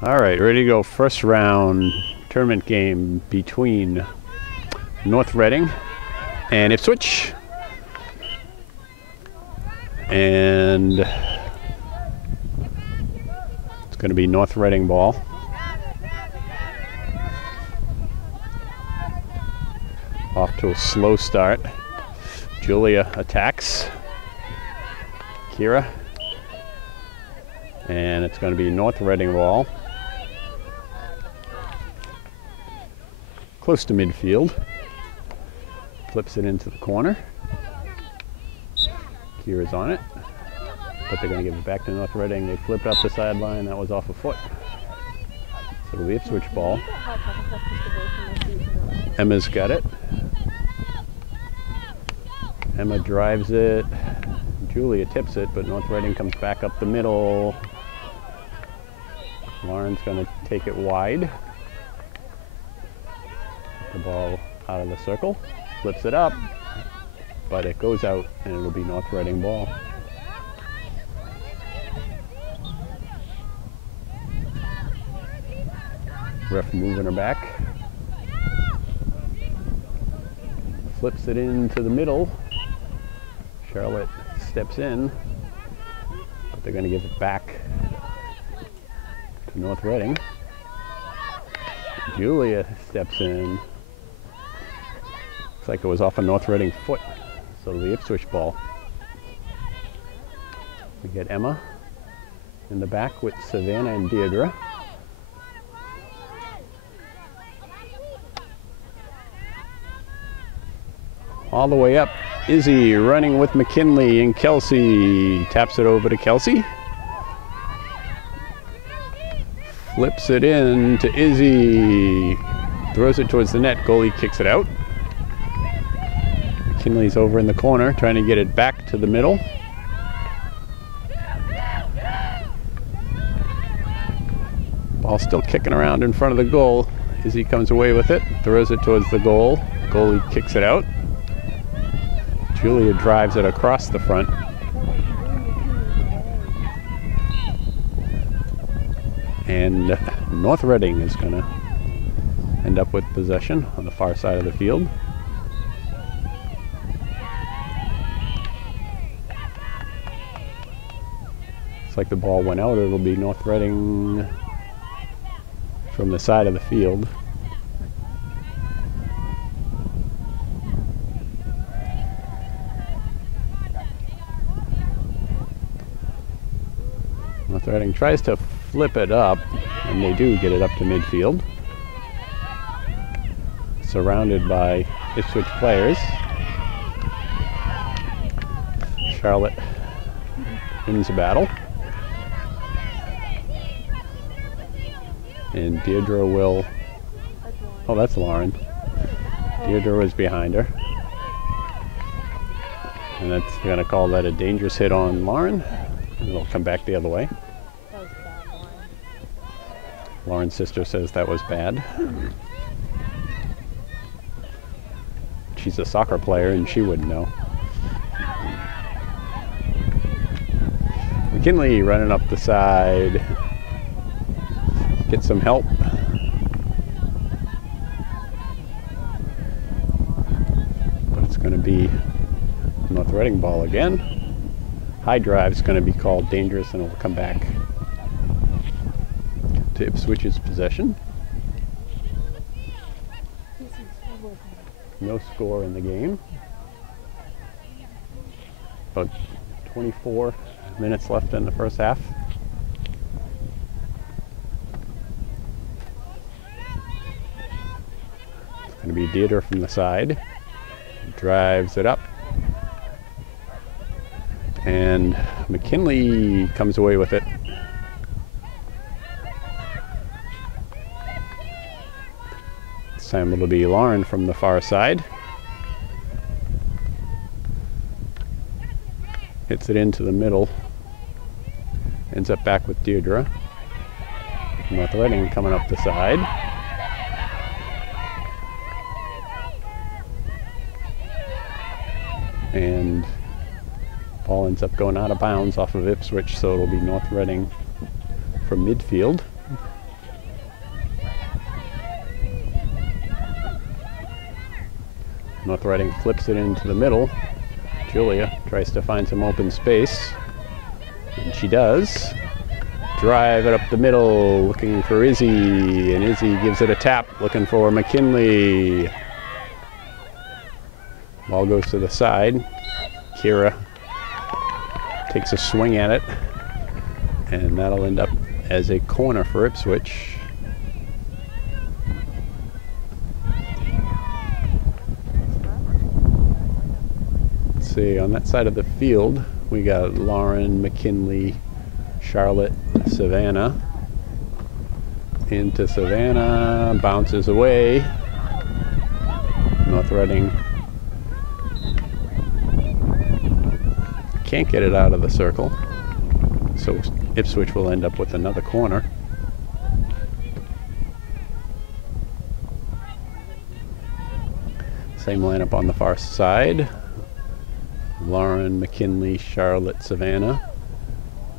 All right, ready to go. First round tournament game between North Reading and Ipswich. And it's going to be North Reading ball. Off to a slow start. Julia attacks. Kira. And it's going to be North Reading ball. Close to midfield. Flips it into the corner. Kira's on it. But they're going to give it back to North Reading. They flipped up the sideline. That was off a foot. So it'll be Ipswich ball. Emma's got it. Emma drives it. Julia tips it, but North Reading comes back up the middle. Lauren's going to take it wide. The ball out of the circle. Flips it up, but it goes out, and it'll be North Reading ball. Ref moving her back. Flips it into the middle. Charlotte steps in, but they're going to give it back to North Reading. Julia steps in. Looks like it was off a North Reading foot, so the Ipswich ball. We get Emma in the back with Savannah and Deirdre. All the way up, Izzy running with McKinley, and Kelsey taps it over to Kelsey. Flips it in to Izzy. Throws it towards the net. Goalie kicks it out. McKinley's over in the corner trying to get it back to the middle. Ball still kicking around in front of the goal. Izzy comes away with it. Throws it towards the goal. Goalie kicks it out. Julia drives it across the front. And North Reading is going to end up with possession on the far side of the field. Looks like the ball went out. It'll be North Reading from the side of the field. North Reading tries to flip it up, and they do get it up to midfield. Surrounded by Ipswich players. Charlotte wins the battle. And Deirdre will... Oh, that's Lauren. Deirdre was behind her. And that's going to call that a dangerous hit on Lauren. It'll come back the other way. That was bad, Lauren. Lauren's sister says that was bad. She's a soccer player and she wouldn't know. McKinley running up the side. Get some help. But it's going to be North Reading ball again. High drive is going to be called dangerous, and it will come back to Ipswich's possession. No score in the game. About 24 minutes left in the first half. It's going to be Deirdre from the side. Drives it up. And McKinley comes away with it. This time it'll be Lauren from the far side. Hits it into the middle. Ends up back with Deirdre. North Reading coming up the side. And ball ends up going out of bounds off of Ipswich, so it'll be North Reading from midfield. North Reading flips it into the middle. Julia tries to find some open space, and she does. Drive it up the middle, looking for Izzy, and Izzy gives it a tap, looking for McKinley. Ball goes to the side. Kira takes a swing at it, and that'll end up as a corner for Ipswich. Let's see, on that side of the field, we got Lauren, McKinley, Charlotte, Savannah. Into Savannah, bounces away. North Reading can't get it out of the circle, so Ipswich will end up with another corner. Same lineup on the far side. Lauren, McKinley, Charlotte, Savannah.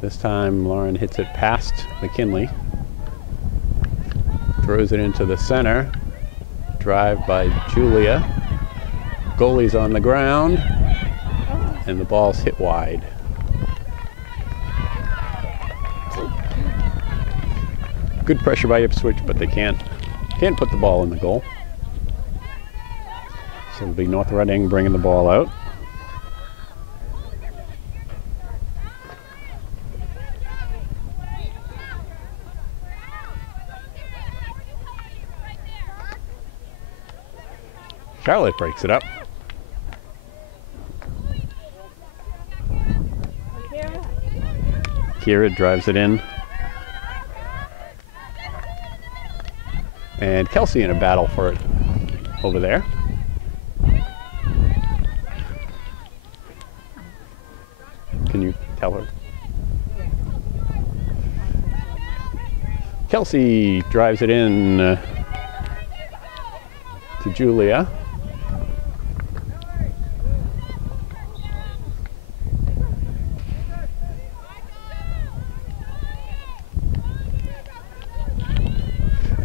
This time Lauren hits it past McKinley. Throws it into the center. Drive by Julia. Goalie's on the ground, and the ball's hit wide. Good pressure by Ipswich, but they can't put the ball in the goal. So it'll be North Reading bringing the ball out. Charlotte breaks it up. Kira drives it in. And Kelsey in a battle for it over there. Can you tell her? Kelsey drives it in to Julia.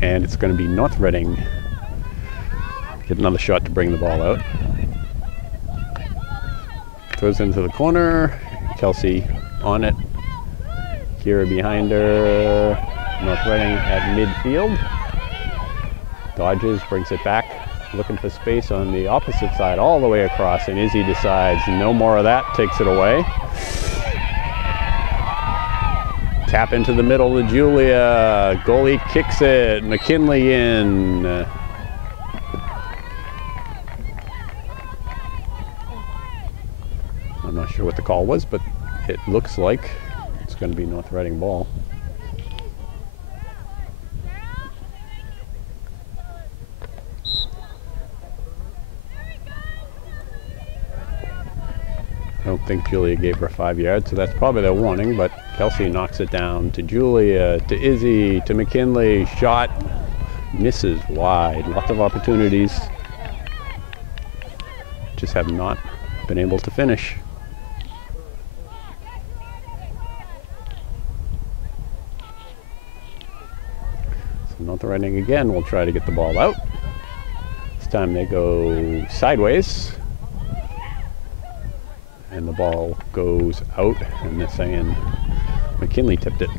And it's going to be North Reading get another shot to bring the ball out. Throws into the corner. Kelsey on it. Kira behind her. North Reading at midfield. Dodges, brings it back. Looking for space on the opposite side all the way across, and Izzy decides no more of that, takes it away. Tap into the middle to Julia. Goalie kicks it. McKinley in. I'm not sure what the call was, but it looks like it's going to be North Reading ball. I don't think Julia gave her 5 yards, so that's probably their warning, but Kelsey knocks it down to Julia, to Izzy, to McKinley. Shot misses wide. Lots of opportunities. Just have not been able to finish. So North Reading again will try to get the ball out. This time they go sideways. And the ball goes out, and they're saying McKinley tipped it.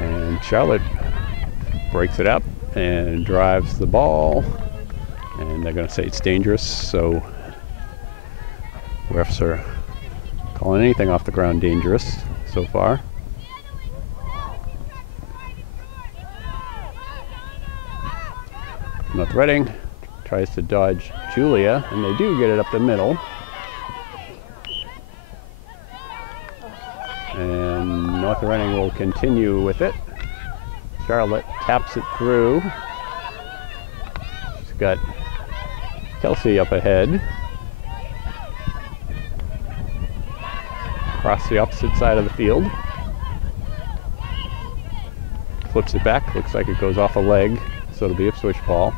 And Charlotte breaks it up and drives the ball, and they're going to say it's dangerous, so refs are calling anything off the ground dangerous so far. North Reading tries to dodge Julia, and they do get it up the middle. And North Reading will continue with it. Charlotte taps it through. She's got Kelsey up ahead. Across the opposite side of the field. Flips it back, looks like it goes off a leg. So it'll be Ipswich ball.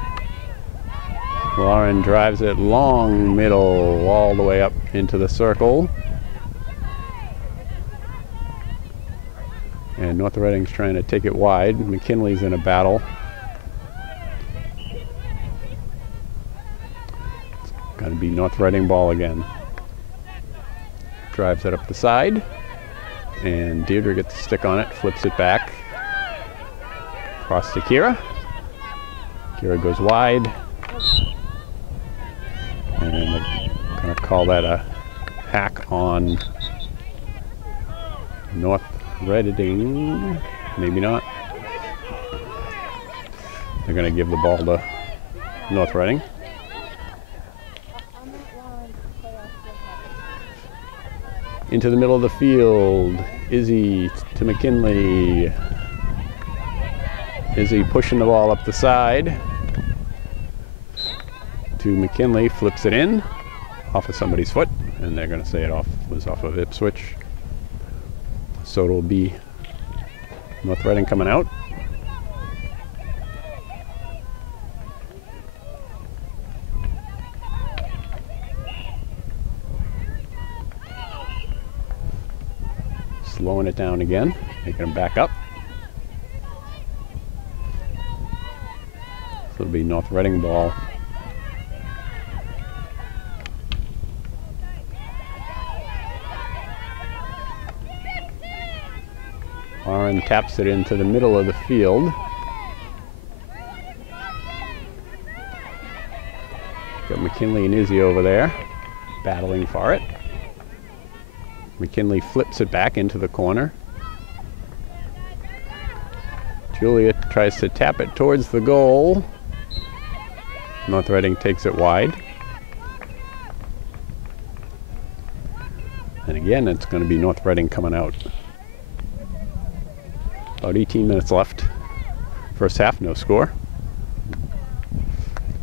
Lauren drives it long middle all the way up into the circle. And North Reading's trying to take it wide. McKinley's in a battle. It's going to be North Reading ball again. Drives it up the side. And Deirdre gets the stick on it, flips it back. Across to Kira. Kira goes wide. And they're going to call that a hack on North Reading. Maybe not. They're going to give the ball to North Reading. Into the middle of the field. Izzy to McKinley. Izzy pushing the ball up the side to McKinley, flips it in off of somebody's foot, and they're going to say it was off of Ipswich. So it'll be North Reading coming out. Slowing it down again, making them back up. So it'll be North Reading ball. Lauren taps it into the middle of the field. Got McKinley and Izzy over there, battling for it. McKinley flips it back into the corner. Julia tries to tap it towards the goal. North Reading takes it wide. And again, it's going to be North Reading coming out. About 18 minutes left. First half, no score.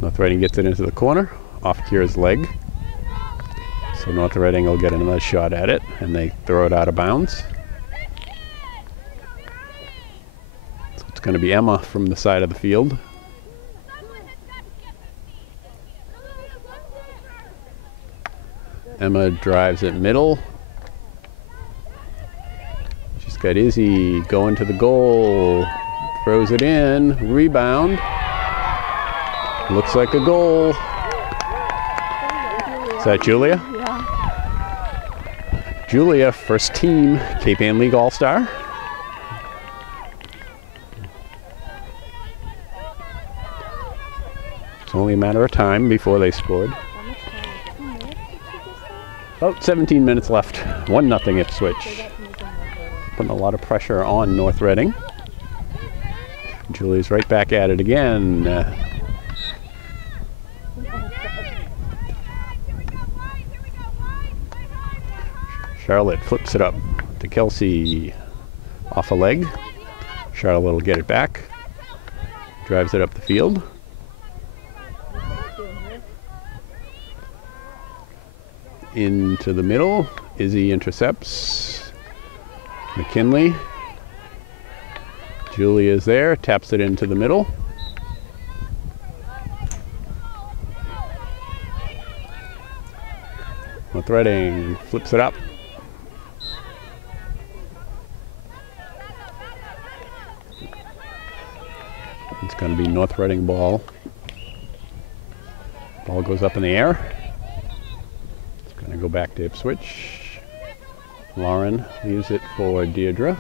North Reading gets it into the corner, off Kira's leg. So North Reading will get another shot at it, and they throw it out of bounds. So it's going to be Emma from the side of the field. Emma drives it middle. She's got Izzy going to the goal. Throws it in. Rebound. Looks like a goal. Is that Julia? Yeah. Julia, first team Cape Ann League All-Star. It's only a matter of time before they scored. About 17 minutes left. 1-0 Ipswich. Putting a lot of pressure on North Reading. Julia's right back at it again. Charlotte flips it up to Kelsey off a leg. Charlotte will get it back. Drives it up the field. Into the middle. Izzy intercepts. McKinley. Julia's there. Taps it into the middle. North Reading flips it up. It's going to be North Reading ball. Ball goes up in the air. It's going to go back to Ipswich. Lauren leaves it for Deirdre.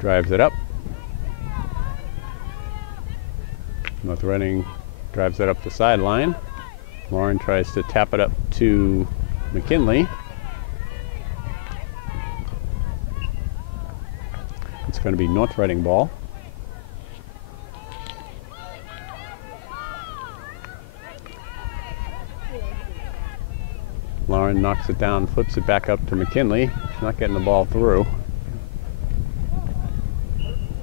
Drives it up. North Reading drives it up the sideline. Lauren tries to tap it up to McKinley. It's going to be North Reading ball. Lauren knocks it down, flips it back up to McKinley. She's not getting the ball through.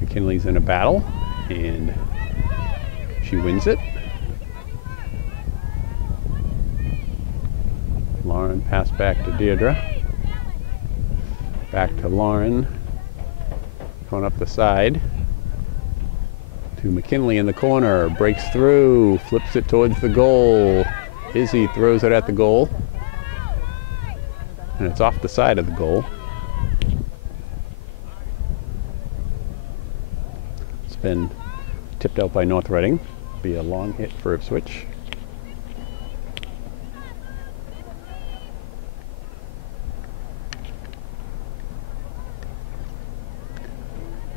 McKinley's in a battle, and she wins it. Lauren pass back to Deirdre. Back to Lauren. Going up the side to McKinley in the corner. Breaks through, flips it towards the goal. Izzy throws it at the goal. And it's off the side of the goal. It's been tipped out by North Reading. Be a long hit for Ipswich.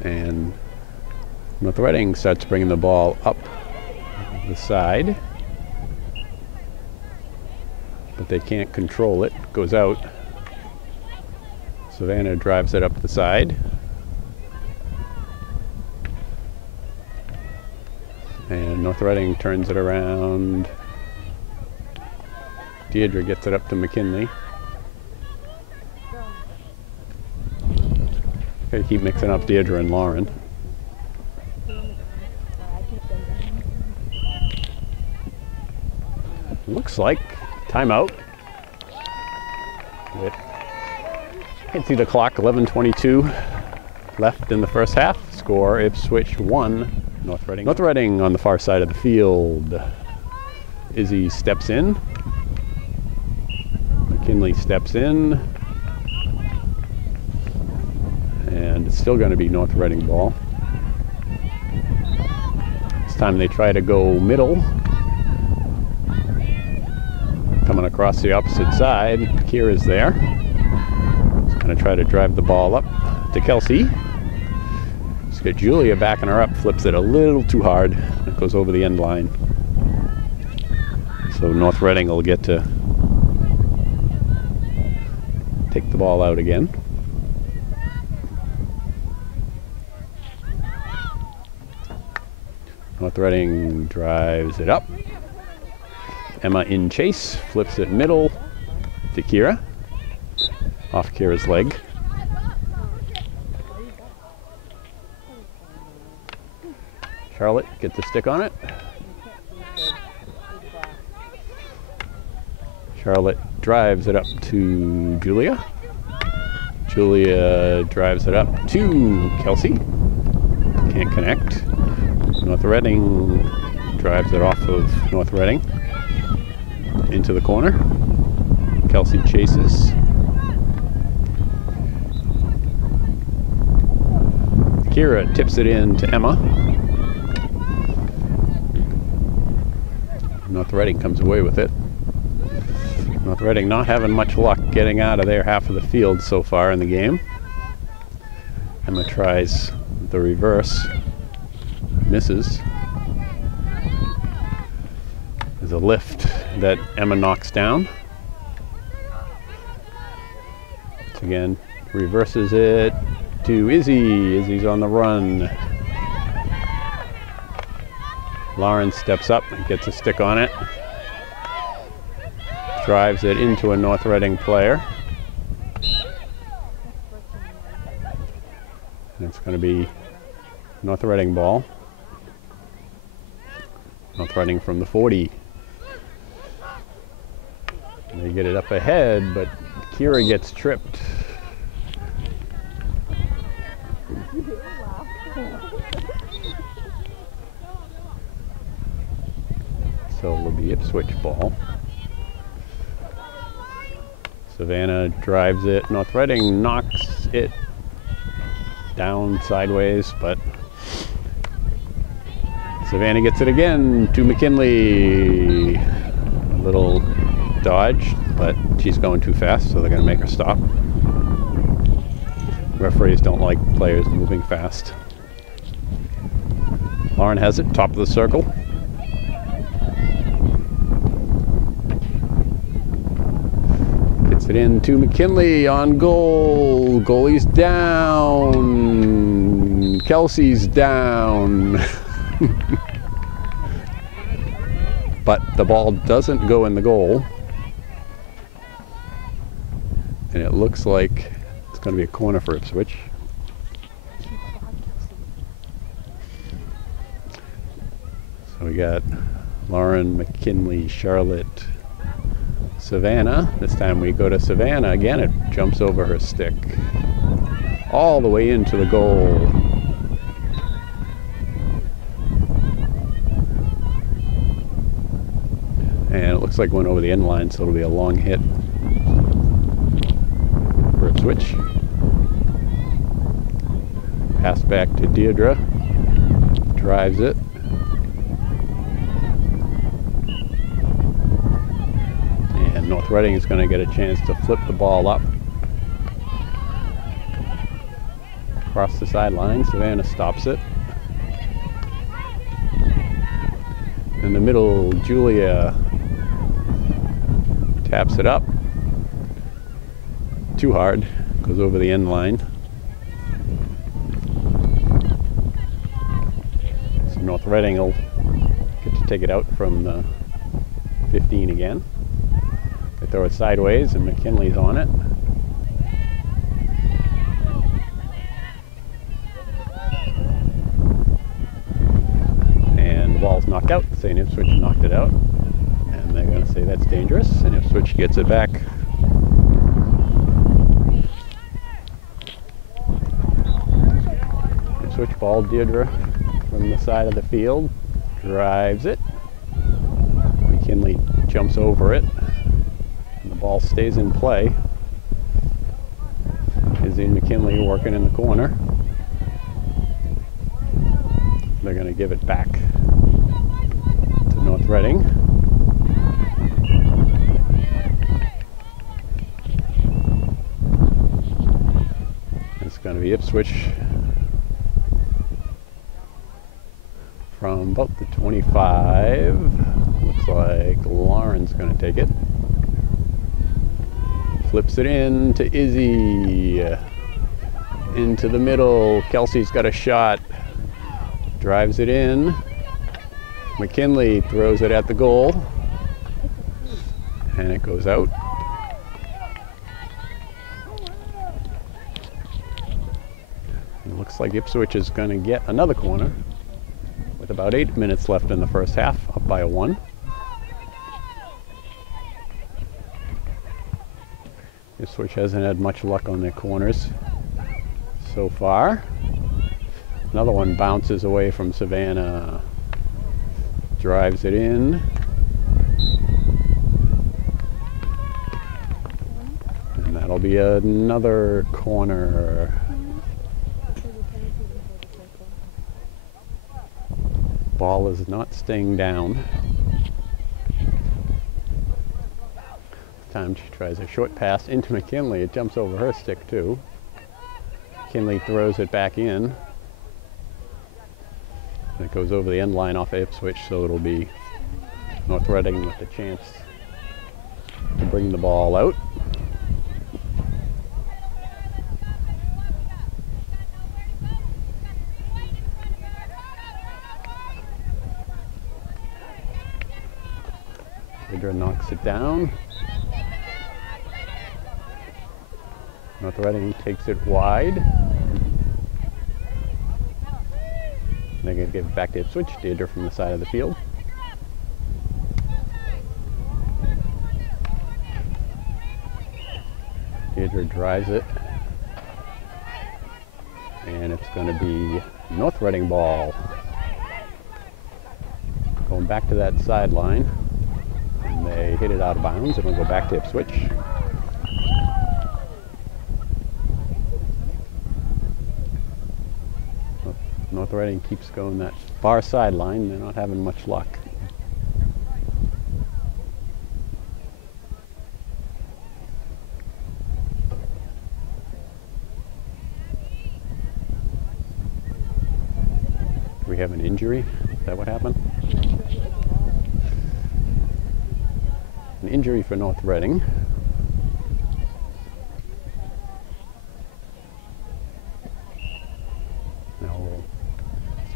And North Reading starts bringing the ball up the side, but they can't control it. Goes out. Savannah drives it up the side. And North Reading turns it around. Deirdre gets it up to McKinley. Gotta keep mixing up Deirdre and Lauren. Looks like timeout. Can't see the clock. 11:22 left in the first half. Score Ipswich 1, North Reading. North Reading on the far side of the field. Izzy steps in. McKinley steps in. And it's still going to be North Reading ball. This time they try to go middle. Coming across the opposite side. Kira's there. He's going to try to drive the ball up to Kelsey. She's got Julia backing her up. Flips it a little too hard. It goes over the end line. So North Reading will get to take the ball out again. North Reading drives it up. Emma in chase, flips it middle to Kira. Off Kira's leg. Charlotte gets a stick on it. Charlotte drives it up to Julia. Julia drives it up to Kelsey. Can't connect. North Reading drives it off of North Reading into the corner. Kelsey chases. Kira tips it in to Emma. North Reading comes away with it. North Reading not having much luck getting out of their half of the field so far in the game. Emma tries the reverse. Misses. There's a lift that Emma knocks down. So again, reverses it to Izzy. Izzy's on the run. Lauren steps up and gets a stick on it. Drives it into a North Reading player. And it's going to be North Reading ball. North Reading from the 40. And they get it up ahead, but Kira gets tripped. So it'll be Ipswich ball. Savannah drives it. North Reading knocks it down sideways, but Savannah gets it again to McKinley. A little dodge, but she's going too fast, so they're going to make her stop. Referees don't like players moving fast. Lauren has it, top of the circle. Gets it in to McKinley on goal. Goalie's down. Kelsey's down. But the ball doesn't go in the goal. And it looks like it's going to be a corner for Ipswich. So we got Lauren, McKinley, Charlotte, Savannah. This time we go to Savannah. Again, it jumps over her stick. All the way into the goal. And it looks like it went over the end line, so it'll be a long hit. Ipswich. Pass back to Deirdre. Drives it. And North Reading is going to get a chance to flip the ball up. Across the sideline, Savannah stops it. In the middle, Julia taps it up. Too hard, goes over the end line. So North Reading will get to take it out from the 15 again. They throw it sideways and McKinley's on it. Ball's knocked out, saying Ipswich knocked it out, and they're going to say that's dangerous, and Ipswich gets it back. Ipswich ball, Deirdre from the side of the field, drives it. McKinley jumps over it, and the ball stays in play. Izzy and McKinley working in the corner. They're going to give it back to North Reading. It's going to be Ipswich from about the 25. Looks like Lauren's going to take it. Flips it in to Izzy. Into the middle. Kelsey's got a shot. Drives it in. McKinley throws it at the goal. And it goes out. It looks like Ipswich is going to get another corner with about 8 minutes left in the first half, up by a 1. Ipswich hasn't had much luck on their corners so far. Another one bounces away from Savannah, drives it in. And that'll be another corner. Ball is not staying down. This time she tries a short pass into McKinley. It jumps over her stick too. McKinley throws it back in. And it goes over the end line off of Ipswich, so it'll be North Reading with the chance to bring the ball out. Deirdre knocks it down. North Reading takes it wide. They're going to give it back to Ipswich. Deirdre from the side of the field. Deirdre drives it. And it's going to be North Reading ball. Going back to that sideline. And they hit it out of bounds. And it'll go back to Ipswich. North Reading keeps going that far sideline. They're not having much luck. Do we have an injury? Is that what happened? An injury for North Reading.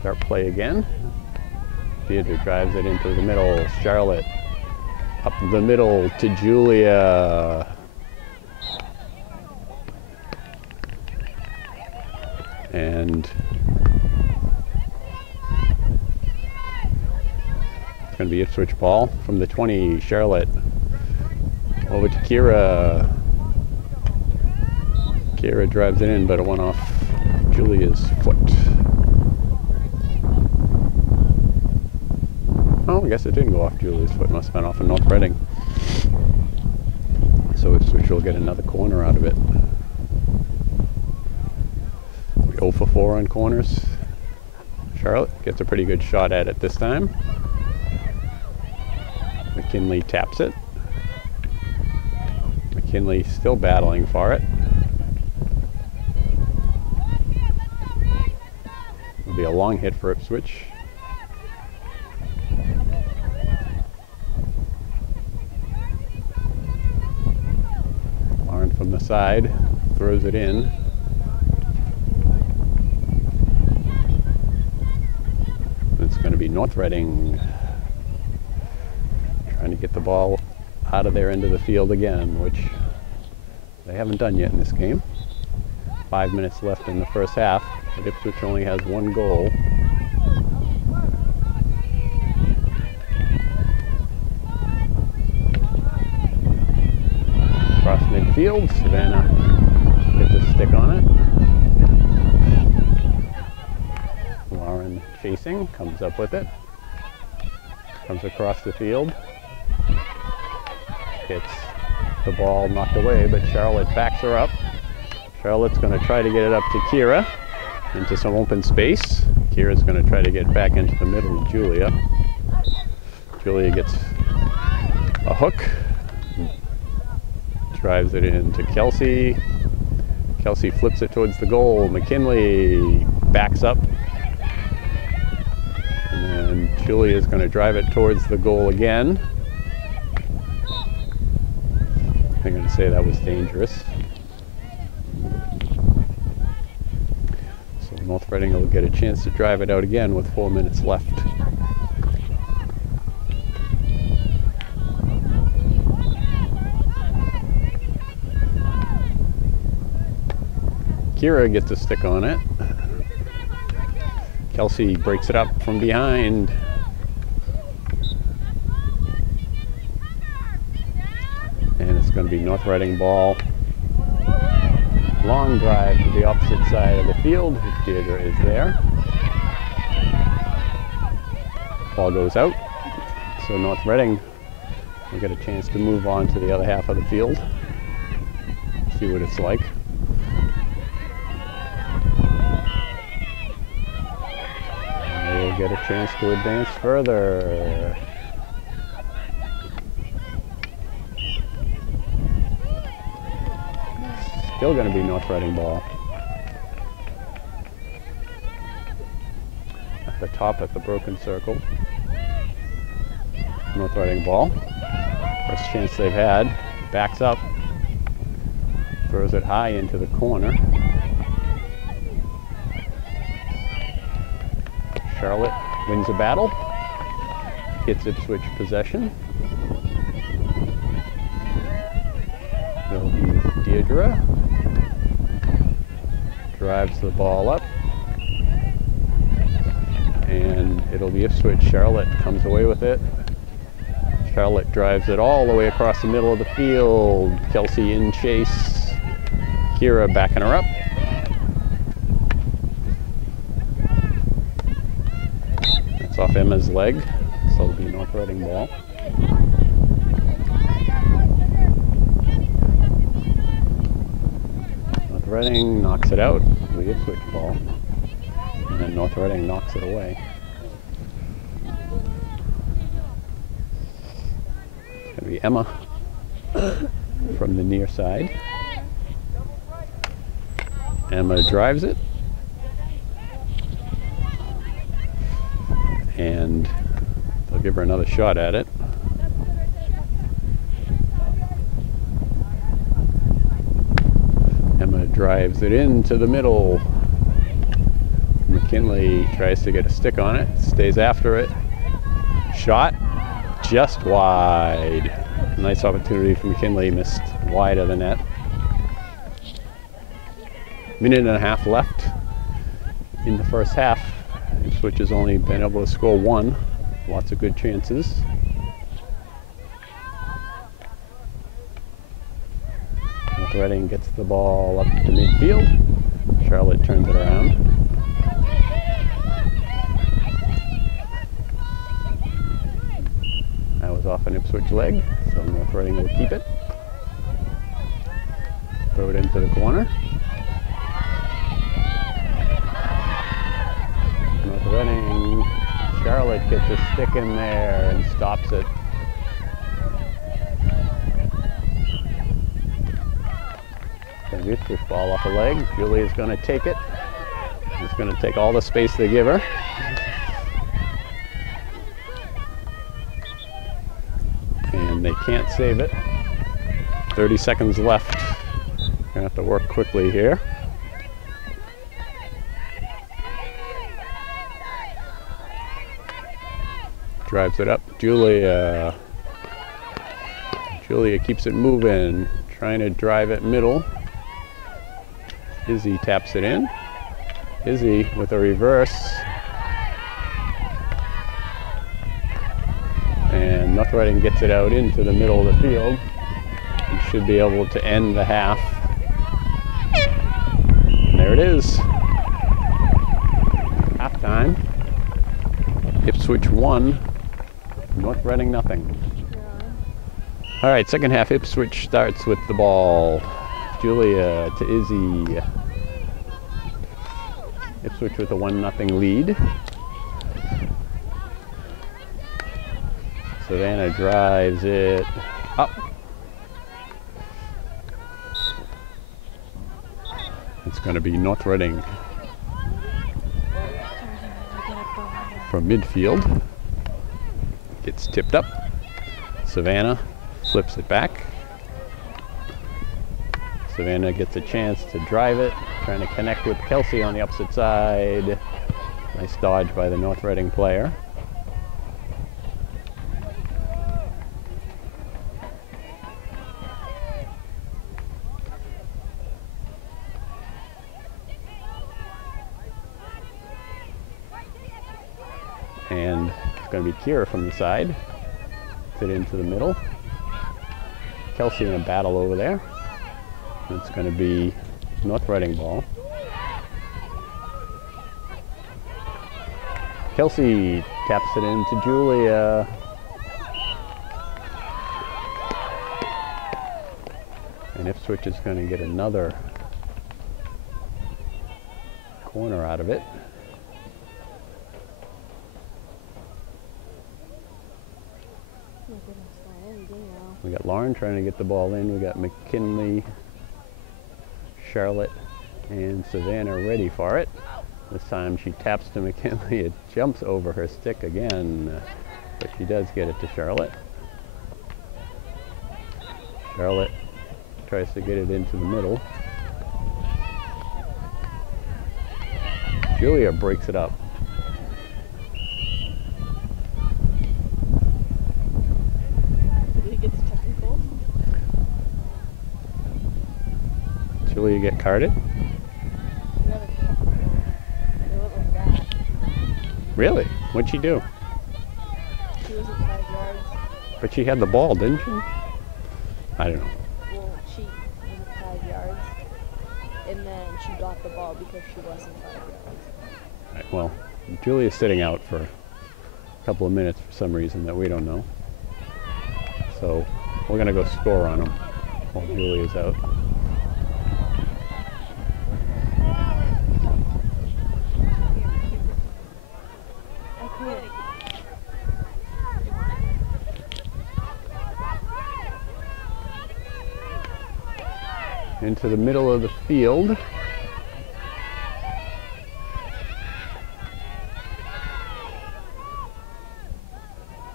Start play again. Deirdre drives it into the middle. Charlotte up the middle to Julia. And it's going to be Ipswich ball from the 20. Charlotte over to Kira. Kira drives it in, but it went off Julia's foot. Oh, I guess it didn't go off Julia's foot. Must have been off of North Reading. So Ipswich will get another corner out of it. 0 for 4 on corners. Charlotte gets a pretty good shot at it this time. McKinley taps it. McKinley still battling for it. It'll be a long hit for Ipswich. Lauren from the side throws it in. It's going to be North Reading trying to get the ball out of their end of the field again, which they haven't done yet in this game. 5 minutes left in the first half, but Ipswich only has 1 goal. Across midfield, Savannah gets a stick on it. Lauren chasing, comes up with it. Comes across the field. Gets the ball knocked away, but Charlotte backs her up. Charlotte's going to try to get it up to Kira into some open space. Kira's going to try to get back into the middle of Julia. Julia gets a hook. Drives it into Kelsey. Kelsey flips it towards the goal. McKinley backs up. And Julia is going to drive it towards the goal again. I'm going to say that was dangerous. So North Reading will get a chance to drive it out again with 4 minutes left. Kira gets a stick on it. Kelsey breaks it up from behind. And it's going to be North Reading ball. Long drive to the opposite side of the field. Deirdre is there. Ball goes out. So North Reading will get a chance to move on to the other half of the field. See what it's like. They'll get a chance to advance further. Still going to be North Reading ball. At the top at the broken circle. North Reading ball. First chance they've had. Backs up. Throws it high into the corner. Charlotte wins the battle. Gets Ipswich possession. It'll be Deirdre. Drives the ball up. And it'll be Ipswich. Charlotte comes away with it. Charlotte drives it all the way across the middle of the field. Kelsey in chase. Kira backing her up. It's off Emma's leg, so it'll be North Reading ball. North Reading knocks it out. The Ipswich ball. And then North Reading knocks it away. It's going to be Emma from the near side. Emma drives it. And they'll give her another shot at it. Emma drives it into the middle. McKinley tries to get a stick on it, stays after it. Shot just wide. Nice opportunity for McKinley, missed wide of the net. Minute and a half left in the first half. Ipswich has only been able to score 1. Lots of good chances. North Reading gets the ball up to midfield. Charlotte turns it around. That was off an Ipswich leg, so North Reading will keep it. Throw it into the corner. Reading. Charlotte gets a stick in there and stops it. The Ipswich ball off a leg. Julia's going to take it. She's going to take all the space they give her. And they can't save it. 30 seconds left. Gonna have to work quickly here. Drives it up. Julia keeps it moving, trying to drive it middle. Izzy taps it in. Izzy with a reverse. And North Reading gets it out into the middle of the field. And should be able to end the half. And there it is. Halftime. Ipswich 1, North Reading nothing. All right, second half, Ipswich starts with the ball. Julia to Izzy. Ipswich with a 1-0 lead. Savannah drives it up. It's going to be North Reading from midfield. Gets tipped up. Savannah flips it back. Savannah gets a chance to drive it, trying to connect with Kelsey on the opposite side. Nice dodge by the North Reading player. And it's going to be Kira from the side. Fit into the middle. Kelsey in a battle over there. It's going to be North Reading ball. Kelsey taps it into Julia. And Ipswich is going to get another corner out of it. We got Lauren trying to get the ball in. We got McKinley, Charlotte, and Savannah ready for it. This time she taps to McKinley. It jumps over her stick again, but she does get it to Charlotte. Charlotte tries to get it into the middle. Julia breaks it up. Julia get carded? Really? What'd she do? She wasn't 5 yards. But she had the ball, didn't she? I don't know. Well, she wasn't 5 yards, and then she got the ball because she wasn't 5 yards. Right, well, Julia's sitting out for a couple of minutes for some reason that we don't know. So we're going to go score on them while Julia's out. Into the middle of the field.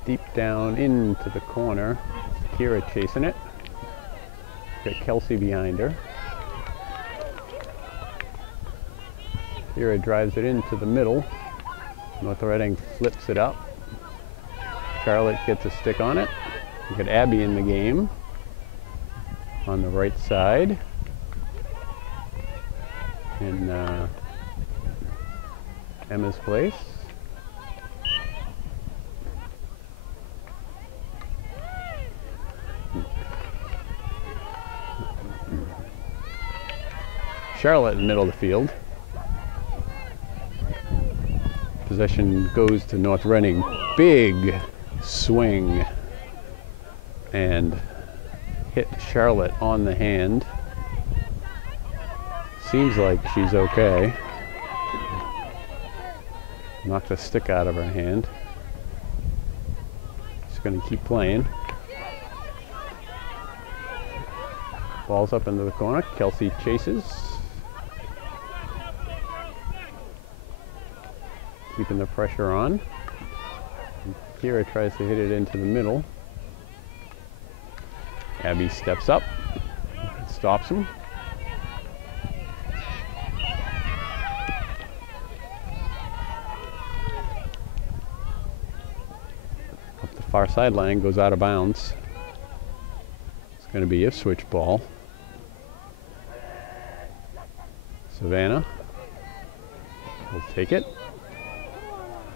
Deep down into the corner. Kira chasing it. Got Kelsey behind her. Kira drives it into the middle. North Reading flips it up. Charlotte gets a stick on it. We got Abby in the game on the right side. In Emma's place. Charlotte in the middle of the field. Possession goes to North Reading. Big swing and hit Charlotte on the hand. Seems like she's okay. Knocked a stick out of her hand. She's going to keep playing. Ball's up into the corner. Kelsey chases. Keeping the pressure on. Kira tries to hit it into the middle. Abby steps up. Stops him. Up the far sideline, goes out of bounds. It's going to be Ipswich ball. Savannah will take it.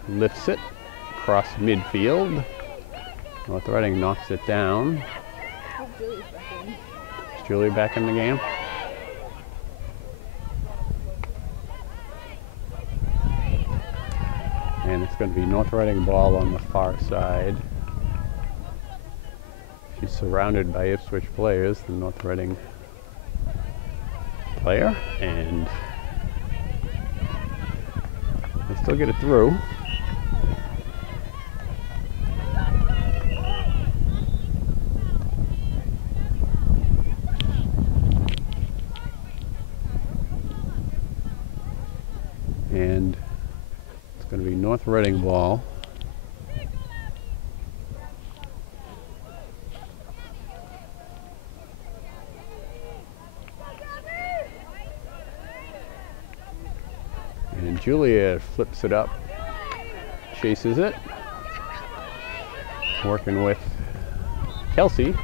Lifts it across midfield. North Reading knocks it down. Is Julia back in the game? And it's going to be North Reading ball on the far side. She's surrounded by Ipswich players, the North Reading player, and they still get it through. And it's going to be North Reading ball. And Julia flips it up, chases it, working with Kelsey.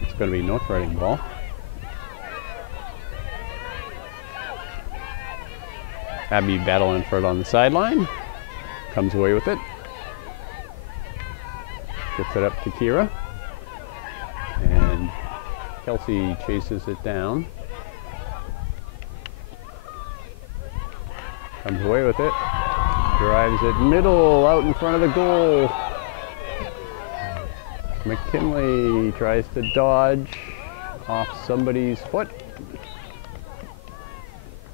It's going to be North Reading ball. Abby battling for it on the sideline, comes away with it, gets it up to Kira, and Kelsey chases it down, comes away with it, drives it middle, out in front of the goal. McKinley tries to dodge off somebody's foot.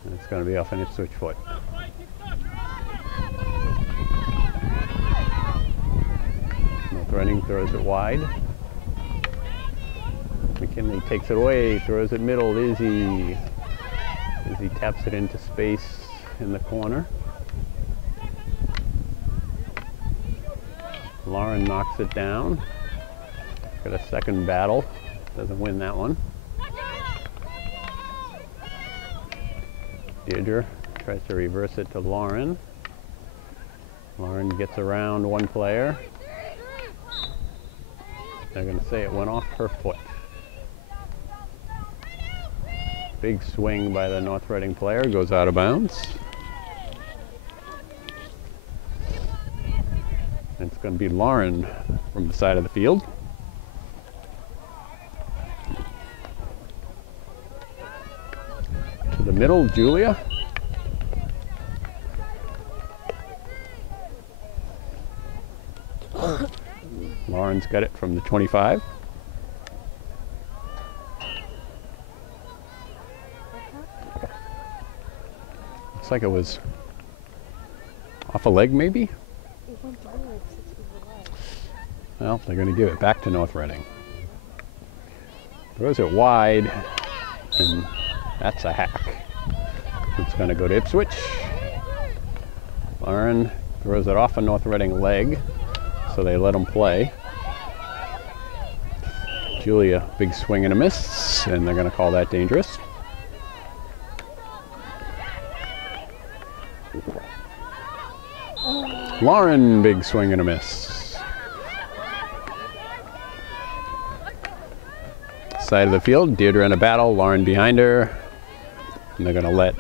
And it's going to be off an Ipswich foot. North Reading throws it wide. McKinley takes it away, throws it middle. Izzy taps it into space in the corner. Lauren knocks it down. Got a second battle. Doesn't win that one. Deirdre tries to reverse it to Lauren. Lauren gets around one player. They're going to say it went off her foot. Big swing by the North Reading player, goes out of bounds. And it's going to be Lauren from the side of the field. To the middle, Julia. Lauren's got it from the 25. Looks like it was off a leg, maybe? It went through like 6 feet wide. Well, they're going to give it back to North Reading. Throws it wide, and that's a hack. It's going to go to Ipswich. Lauren throws it off a North Reading leg, so they let them play. Julia, big swing and a miss, and they're going to call that dangerous. Lauren, big swing and a miss. Side of the field, Deirdre in a battle, Lauren behind her, and they're going to let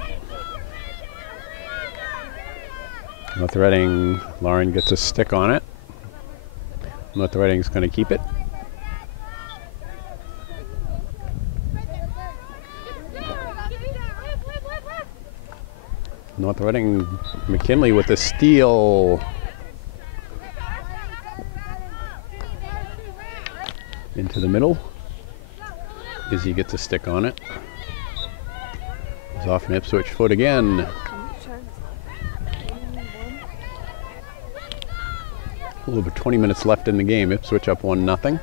North Reading. Lauren gets a stick on it. North Reading's going to keep it. North Reading, McKinley with the steal. Into the middle. Izzy gets a stick on it. It's off an Ipswich foot again. A little over 20 minutes left in the game. Ipswich up 1-0.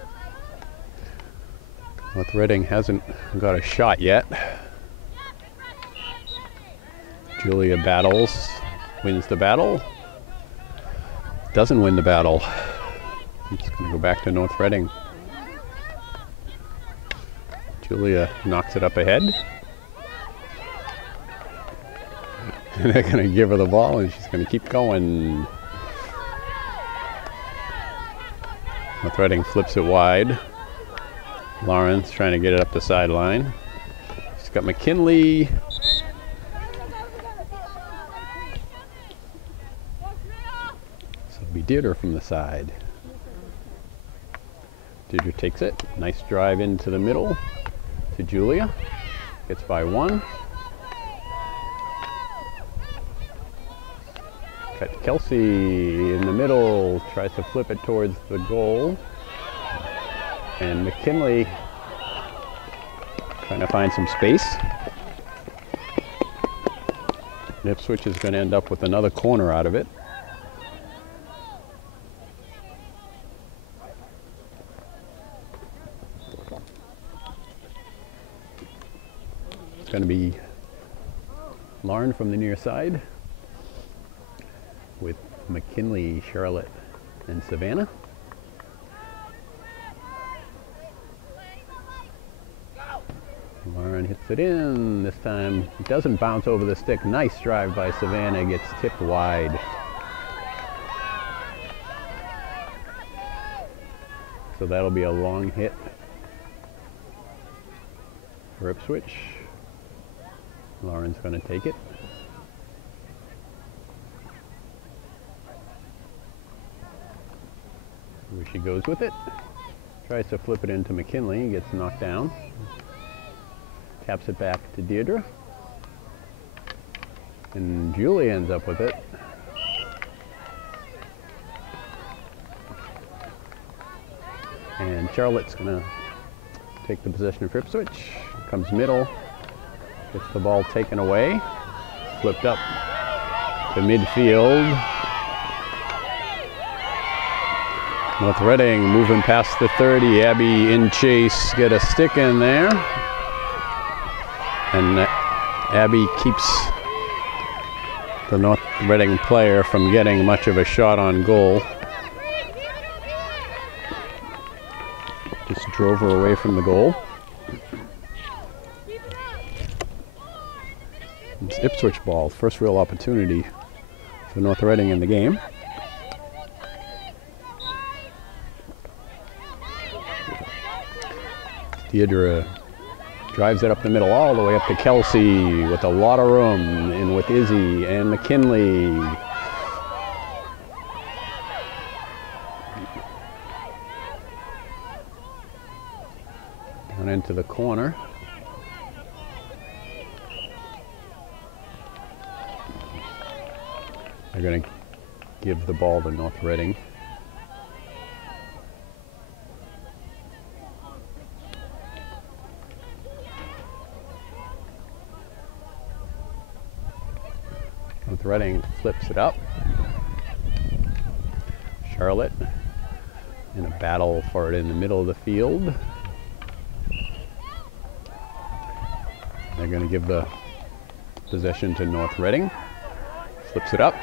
North Reading hasn't got a shot yet. Julia battles, wins the battle. Doesn't win the battle. It's going to go back to North Reading. Julia knocks it up ahead. And they're going to give her the ball and she's going to keep going. North Reading flips it wide. Lawrence trying to get it up the sideline. She's got McKinley. So it'll be Deirdre from the side. Deirdre takes it. Nice drive into the middle to Julia. Gets by one. Cut to Kelsey in the middle. Tries to flip it towards the goal. And McKinley trying to find some space. Ipswich is going to end up with another corner out of it. It's going to be Lauren from the near side with McKinley, Charlotte, and Savannah. Lauren hits it in. This time it doesn't bounce over the stick. Nice drive by Savannah. Gets tipped wide. So that'll be a long hit for Ipswich. Lauren's going to take it. Where she goes with it. Tries to flip it into McKinley. Gets knocked down. Taps it back to Deirdre. And Julie ends up with it. And Charlotte's going to take the possession of Ipswich. Comes middle. Gets the ball taken away. Flipped up to midfield. North Reading moving past the 30. Abby in chase. Get a stick in there. And Abby keeps the North Reading player from getting much of a shot on goal. Just drove her away from the goal. It's Ipswich ball, first real opportunity for North Reading in the game. Deirdre drives it up the middle all the way up to Kelsey with a lot of room, in with Izzy and McKinley. Down into the corner. They're going to give the ball to North Reading. North Reading flips it up. Charlotte in a battle for it in the middle of the field. They're going to give the possession to North Reading. Flips it up.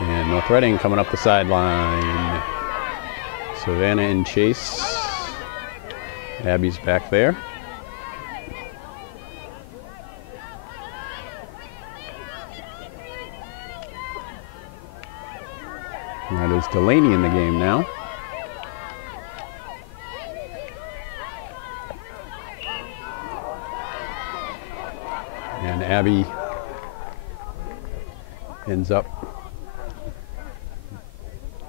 And North Reading coming up the sideline. Savannah in chase. Abby's back there. And that is Delaney in the game now. And Abby ends up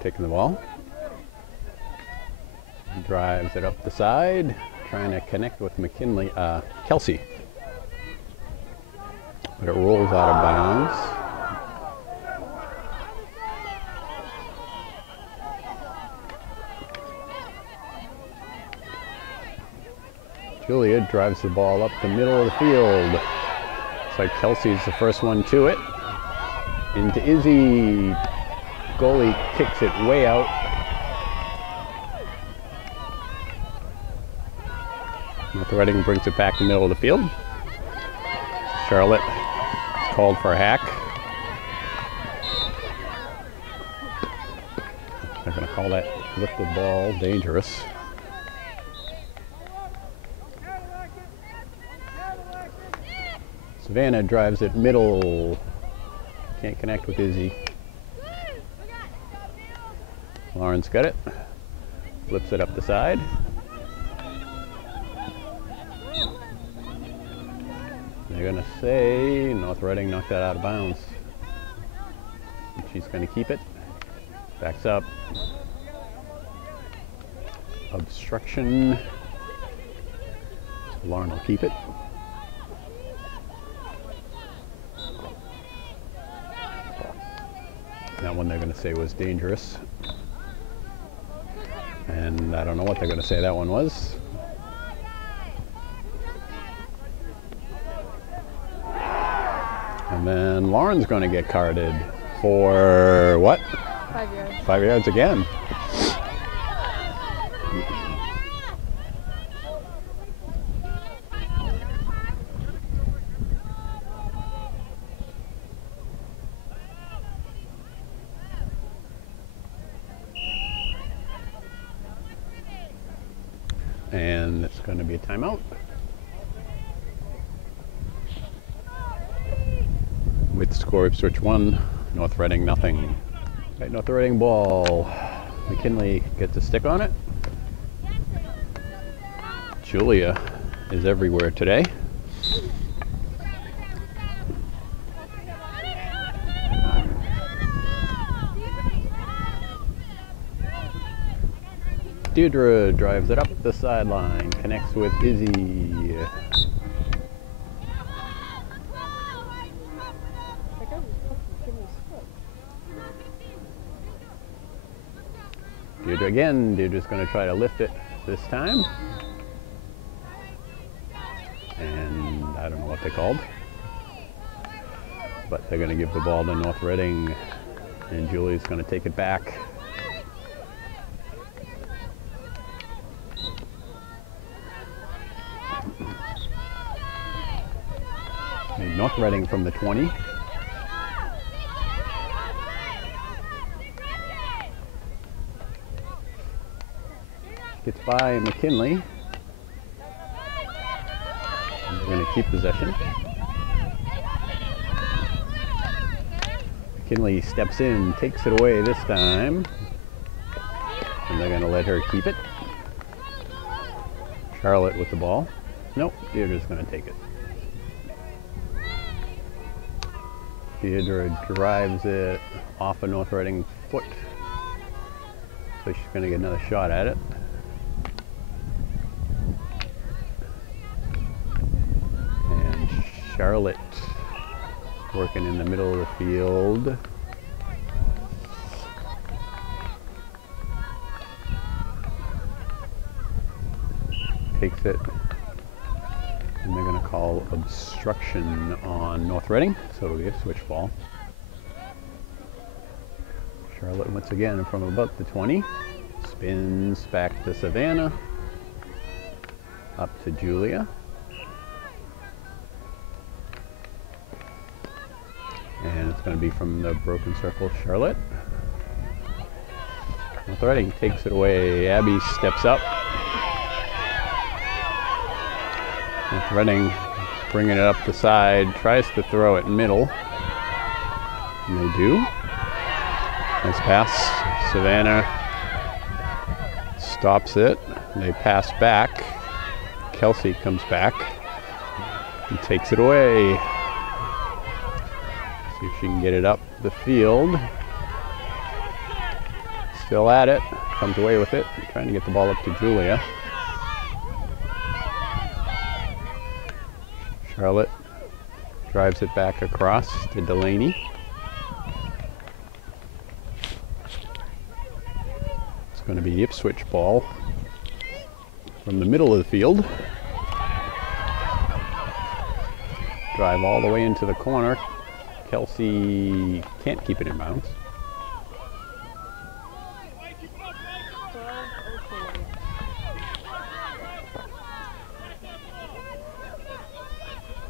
taking the ball. Drives it up the side, trying to connect with McKinley, Kelsey. But it rolls out of bounds. Julia drives the ball up the middle of the field. Looks like Kelsey's the first one to it. Into Izzy. Goalie kicks it way out. North Reading brings it back in the middle of the field. Charlotte is called for a hack. They're going to call that lifted ball dangerous. Savannah drives it middle. Can't connect with Izzy. Lauren's got it. Flips it up the side. They're going to say North Reading knocked that out of bounds. And she's going to keep it. Backs up. Obstruction. Lauren will keep it. That one they're going to say was dangerous. And I don't know what they're going to say that one was. And then Lauren's going to get carded for what? 5 yards. 5 yards again. And it's going to be a timeout. With the score Ipswich 1, North Reading nothing. Right, North Reading ball. McKinley gets a stick on it. Julia is everywhere today. Deirdre drives it up the sideline, connects with Izzy. Deirdre again. Deirdre's going to try to lift it this time. And I don't know what they called. But they're going to give the ball to North Reading. And Julie's going to take it back. North Reading from the 20. Gets by McKinley. And they're going to keep possession. McKinley steps in, takes it away this time. And they're going to let her keep it. Charlotte with the ball. Nope, Deirdre's going to take it. Deirdre drives it off a North Reading foot. So she's going to get another shot at it. And Charlotte working in the middle of the field. Takes it. And they're going to call obstruction on North Reading, so it'll be a switch ball. Charlotte once again from about the 20, spins back to Savannah, up to Julia. And it's going to be from the broken circle, Charlotte. North Reading takes it away. Abby steps up. North Reading bringing it up the side, tries to throw it middle. And they do. Nice pass. Savannah stops it. They pass back. Kelsey comes back and takes it away. See if she can get it up the field. Still at it. Comes away with it. Trying to get the ball up to Julia. Charlotte drives it back across to Delaney. It's going to be Ipswich ball from the middle of the field. Drive all the way into the corner. Kelsey can't keep it in bounds.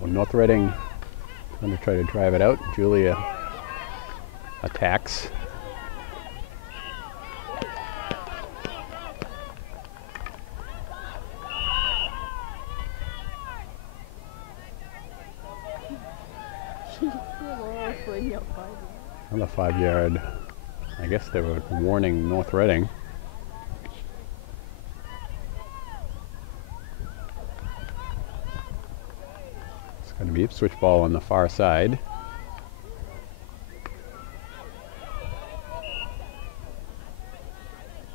North Reading going to try to drive it out. Julia attacks. Another 5-yard. I guess they were warning North Reading. It's going to be Ipswich ball on the far side.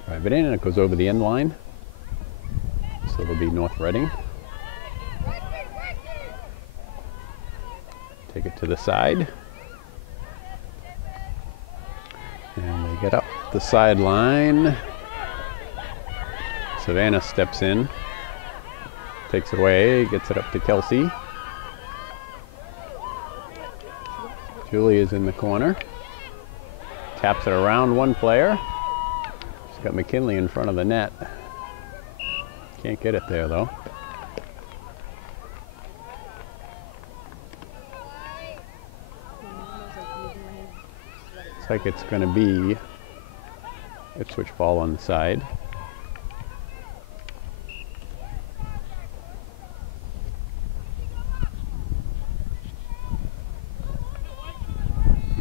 Drive it in and it goes over the end line. So it'll be North Reading. Take it to the side. And they get up the sideline. Savannah steps in, takes it away, gets it up to Kelsey. Julia's in the corner. Taps it around one player. She's got McKinley in front of the net. Can't get it there though. Looks like it's going to be Ipswich ball on the side.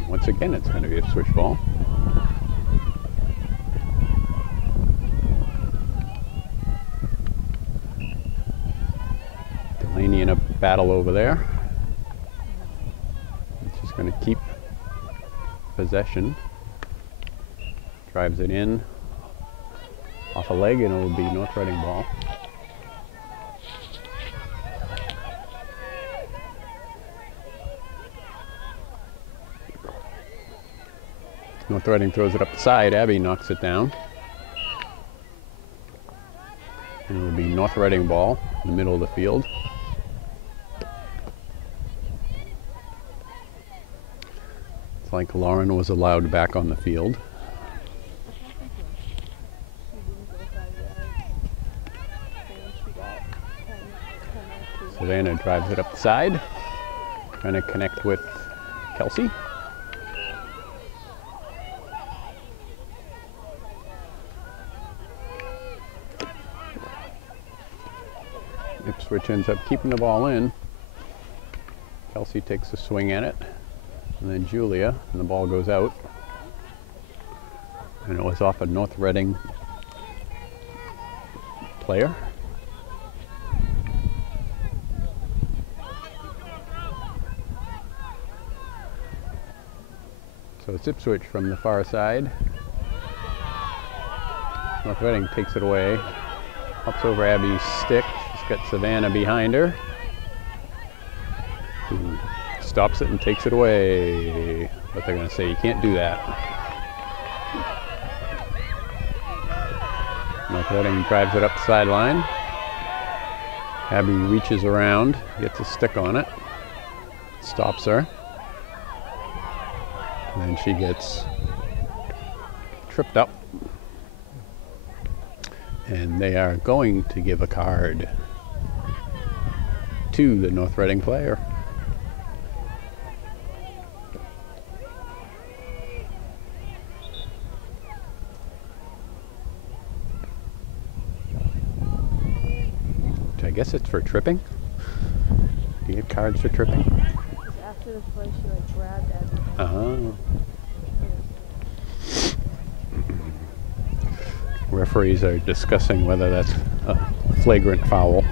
Once again, it's going to be Ipswich ball. Delaney in a battle over there. She's going to keep possession. Drives it in off a leg and it will be North Reading ball. North Reading throws it up the side. Abby knocks it down. And it will be North Reading ball in the middle of the field. It's like Lauren was allowed back on the field. Savannah drives it up the side, trying to connect with Kelsey. Ipswich ends up keeping the ball in. Kelsey takes a swing at it, and then Julia, and the ball goes out. And it was off a North Reading player. So it's Ipswich from the far side. North Reading takes it away. Hops over Abby's stick. She's got Savannah behind her. Who stops it and takes it away. But they're going to say you can't do that. North Reading drives it up the sideline. Abby reaches around, gets a stick on it, stops her. And then she gets tripped up. And they are going to give a card to the North Reading player. I guess it's for tripping. Do you get cards for tripping? After the play, she like grabbed Abby. Oh. Referees are discussing whether that's a flagrant foul.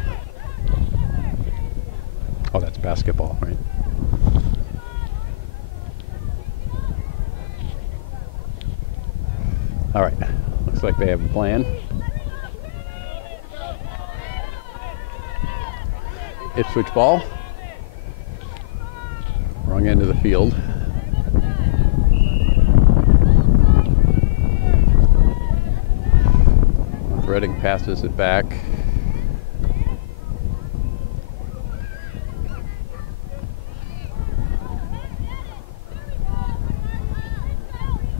Oh, that's basketball, right? All right, looks like they have a plan. Ipswich ball. Wrong end of the field. Reading passes it back.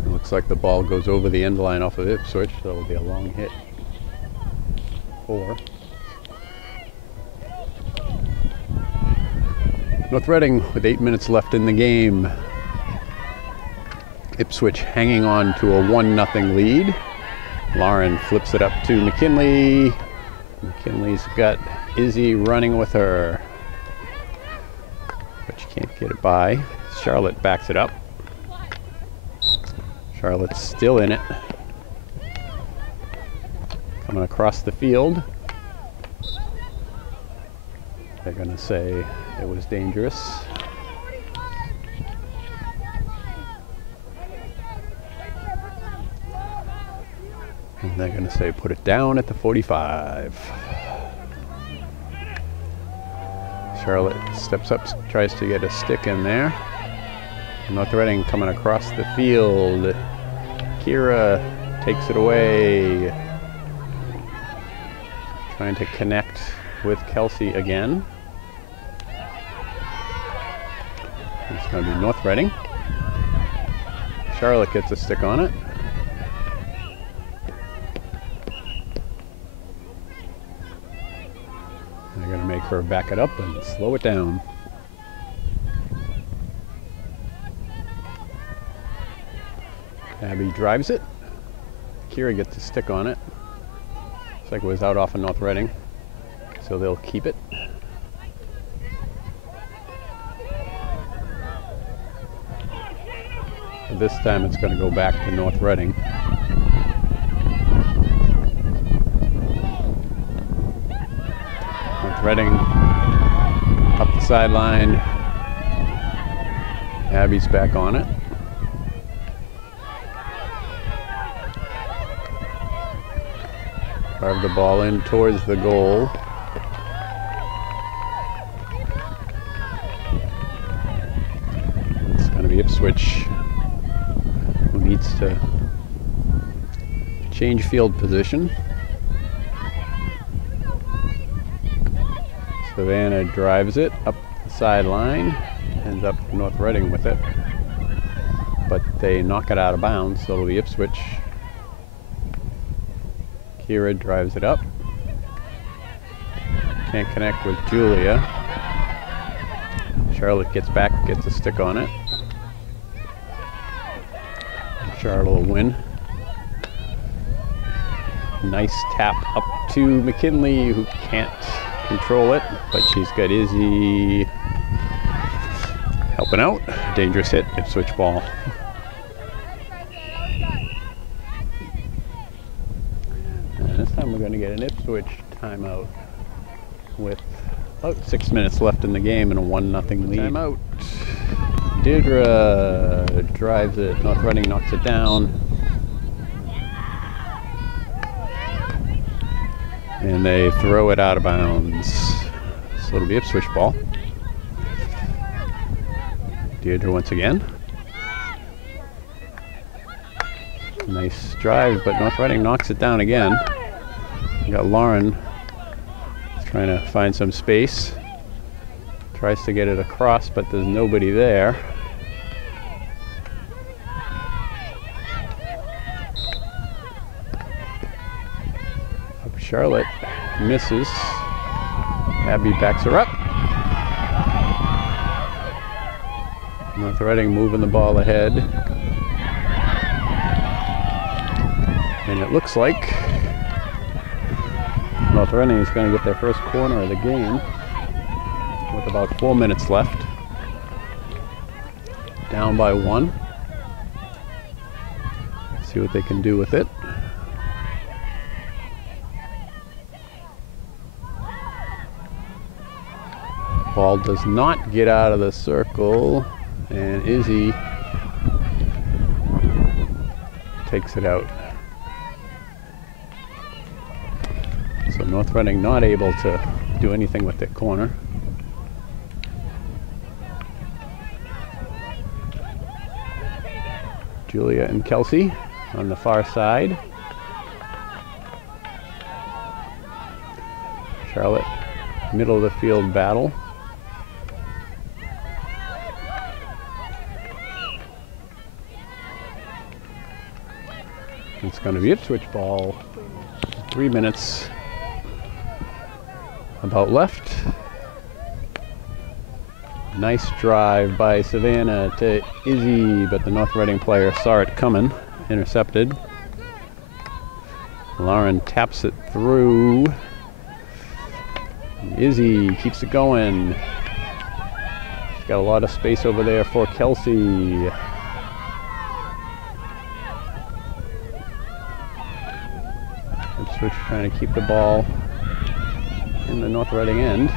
It looks like the ball goes over the end line off of Ipswich, so it'll be a long hit. 4. North Reading with 8 minutes left in the game. Ipswich hanging on to a 1-0 lead. Lauren flips it up to McKinley. McKinley's got Izzy running with her, but she can't get it by. Charlotte backs it up. Charlotte's still in it. Coming across the field. They're going to say it was dangerous. And they're going to say put it down at the 45. Charlotte steps up, tries to get a stick in there. North Reading coming across the field. Kira takes it away. Trying to connect with Kelsey again. It's going to be North Reading. Charlotte gets a stick on it. They're going to make her back it up and slow it down. Abby drives it. Kira gets a stick on it. Looks like it was out off of North Reading, so they'll keep it. But this time it's going to go back to North Reading. North Reading up the sideline. Abby's back on it. Drive the ball in towards the goal. It's going to be Ipswich, who needs to change field position. Savannah drives it up the sideline, ends up North Reading with it, but they knock it out of bounds, so it'll be Ipswich. Kira drives it up. Can't connect with Julia. Charlotte gets back, gets a stick on it. Charlotte will win. Nice tap up to McKinley, who can't control it, but she's got Izzy helping out. Dangerous hit, Ipswich ball. This time we're going to get an Ipswich timeout with about 6 minutes left in the game and a 1-0 lead. Timeout. Deirdre drives it. North Reading knocks it down. And they throw it out of bounds. So it'll be Ipswich ball. Deirdre once again. Nice drive, but North Reading knocks it down again. You got Lauren trying to find some space. Tries to get it across, but there's nobody there. Up Charlotte misses. Abby backs her up. North Reading moving the ball ahead. And it looks like North Reading is going to get their first corner of the game with about 4 minutes left. Down by 1. See what they can do with it. Ball does not get out of the circle, and Izzy takes it out. So North Reading not able to do anything with their corner. Julia and Kelsey on the far side. Charlotte, middle of the field battle. It's going to be Ipswich ball. 3 minutes about left. Nice drive by Savannah to Izzy, but the North Reading player saw it coming. Intercepted. Lauren taps it through. Izzy keeps it going. She's got a lot of space over there for Kelsey. Ipswich trying to keep the ball in the North Reading end.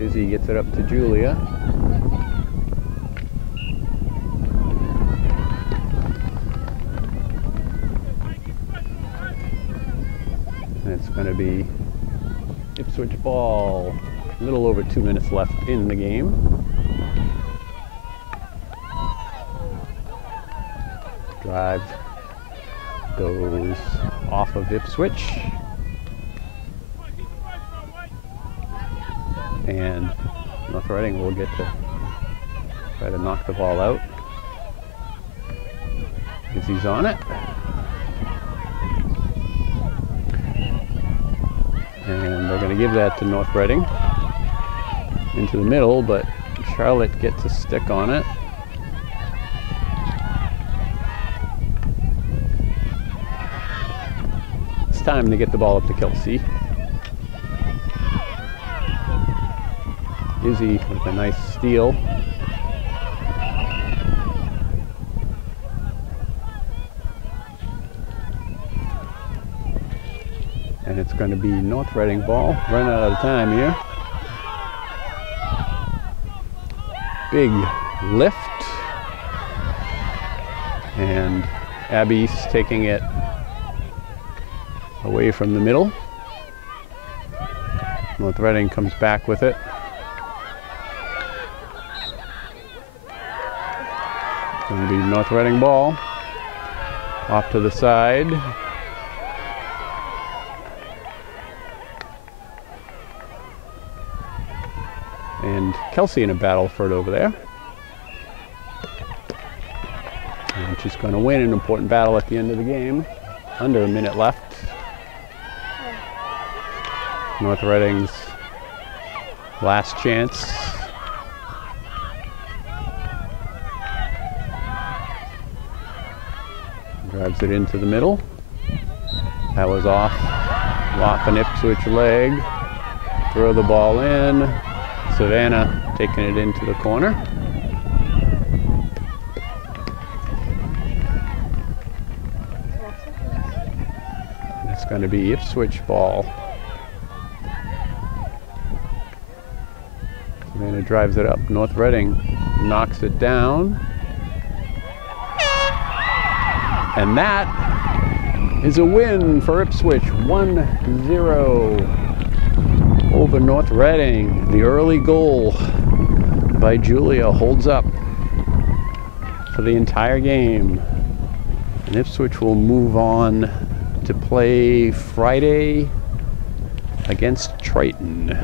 Izzy gets it up to Julia. And it's going to be Ipswich ball. A little over 2 minutes left in the game. Drive goes off of Ipswich. And North Reading will get to try to knock the ball out. Izzy's on it. And they're going to give that to North Reading into the middle, but Charlotte gets a stick on it. It's time to get the ball up to Kelsey. Izzy with a nice steal. And it's going to be North Reading ball. Run out of time here. Big lift. And Abby's taking it away from the middle. North Reading comes back with it. Going to be North Reading ball. Off to the side. And Kelsey in a battle for it over there. And she's going to win an important battle at the end of the game. Under a minute left. North Reading's last chance. Drives it into the middle. That was off an Ipswich leg. Throw the ball in. Savannah taking it into the corner. And it's going to be Ipswich ball. Savannah drives it up. North Reading knocks it down. And that is a win for Ipswich, 1-0 over North Reading. The early goal by Julia holds up for the entire game. And Ipswich will move on to play Friday against Triton.